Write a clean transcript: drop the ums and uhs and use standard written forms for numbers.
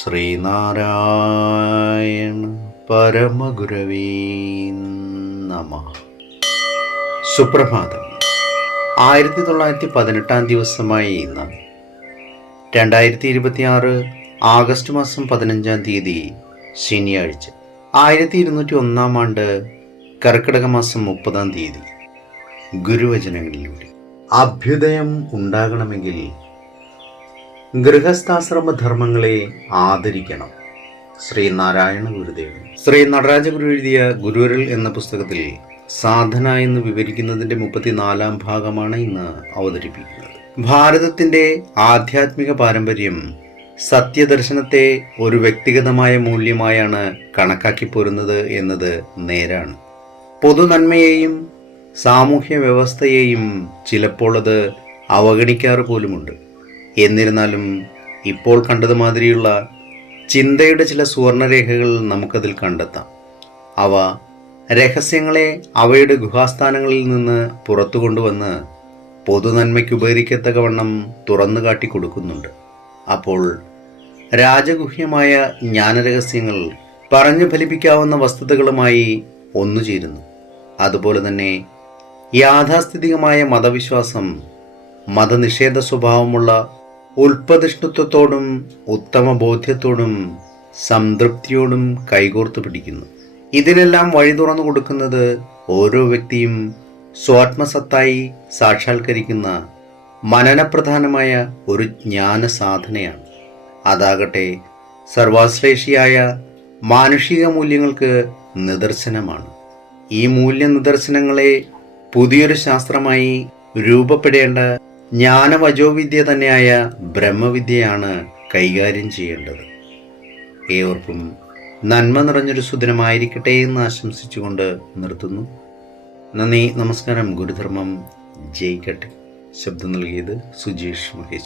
ശ്രീനാരായണ പരമഗുരവേ നമഃ. സുപ്രഭാതം. 1918 ദിവസമായി ഇന്ന് 2026 ആഗസ്റ്റ് മാസം 15 ശനിയാഴ്ച, 1201 ആണ്ട് കർക്കിടക മാസം 30 ഗുരുവചനങ്ങളിലൂടെ അഭ്യുദയം ഉണ്ടാകണമെങ്കിൽ ഗൃഹസ്ഥാശ്രമ ധർമ്മങ്ങളെ ആദരിക്കണം. ശ്രീനാരായണ ഗുരുദേവൻ. ശ്രീ നടരാജ ഗുരു എഴുതിയ ഗുരുവരൽ എന്ന പുസ്തകത്തിൽ സാധന എന്ന് വിവരിക്കുന്നതിന്റെ 34 ഭാഗമാണ് ഇന്ന് അവതരിപ്പിക്കുന്നത്. ഭാരതത്തിന്റെ ആധ്യാത്മിക പാരമ്പര്യം സത്യദർശനത്തെ ഒരു വ്യക്തിഗതമായ മൂല്യമായാണ് കണക്കാക്കി പോരുന്നത് എന്നത് നേരാണ്. പൊതുനന്മയെയും സാമൂഹ്യ വ്യവസ്ഥയെയും ചിലപ്പോൾ അത് അവഗണിക്കാറ് പോലുമുണ്ട്. എന്നിരുന്നാലും ഇപ്പോൾ കണ്ടതുമാതിരിയുള്ള ചിന്തയുടെ ചില സുവർണരേഖകൾ നമുക്കതിൽ കണ്ടെത്താം. അവ രഹസ്യങ്ങളെ അവയുടെ ഗുഹാസ്ഥാനങ്ങളിൽ നിന്ന് പുറത്തു കൊണ്ടുവന്ന് പൊതുനന്മയ്ക്ക് ഉപകരിക്കത്തക്കവണ്ണം തുറന്നു കാട്ടിക്കൊടുക്കുന്നുണ്ട്. അപ്പോൾ രാജഗുഹ്യമായ ജ്ഞാനരഹസ്യങ്ങൾ പറഞ്ഞു ഫലിപ്പിക്കാവുന്ന വസ്തുതകളുമായി ഒന്നുചേരുന്നു. അതുപോലെ തന്നെ യാഥാസ്ഥിതികമായ മതവിശ്വാസം മതനിഷേധ സ്വഭാവമുള്ള ഉൽപ്പതിഷ്ണുത്വത്തോടും ഉത്തമ ബോധ്യത്തോടും സംതൃപ്തിയോടും കൈകോർത്തു പിടിക്കുന്നു. ഇതിനെല്ലാം വഴി തുറന്നു കൊടുക്കുന്നത് ഓരോ വ്യക്തിയും സ്വാത്മസത്തായി സാക്ഷാത്കരിക്കുന്ന മനനപ്രധാനമായ ഒരു ജ്ഞാന സാധനയാണ്. അതാകട്ടെ സർവാശ്ലേഷിയായ മാനുഷിക മൂല്യങ്ങൾക്ക് നിദർശനമാണ്. ഈ മൂല്യ നിദർശനങ്ങളെ പുതിയൊരു ശാസ്ത്രമായി രൂപപ്പെടേണ്ട ജ്ഞാനവചോവിദ്യ തന്നെയായ ബ്രഹ്മവിദ്യയാണ് കൈകാര്യം ചെയ്യേണ്ടത്. ഏവർക്കും നന്മ നിറഞ്ഞൊരു സുദിനമായിരിക്കട്ടെ എന്ന് ആശംസിച്ചുകൊണ്ട് നിർത്തുന്നു. നന്ദി, നമസ്കാരം. ഗുരുധർമ്മം ജയിക്കട്ടെ. ശബ്ദം നൽകിയത് സുജീഷ് മഹേഷ്.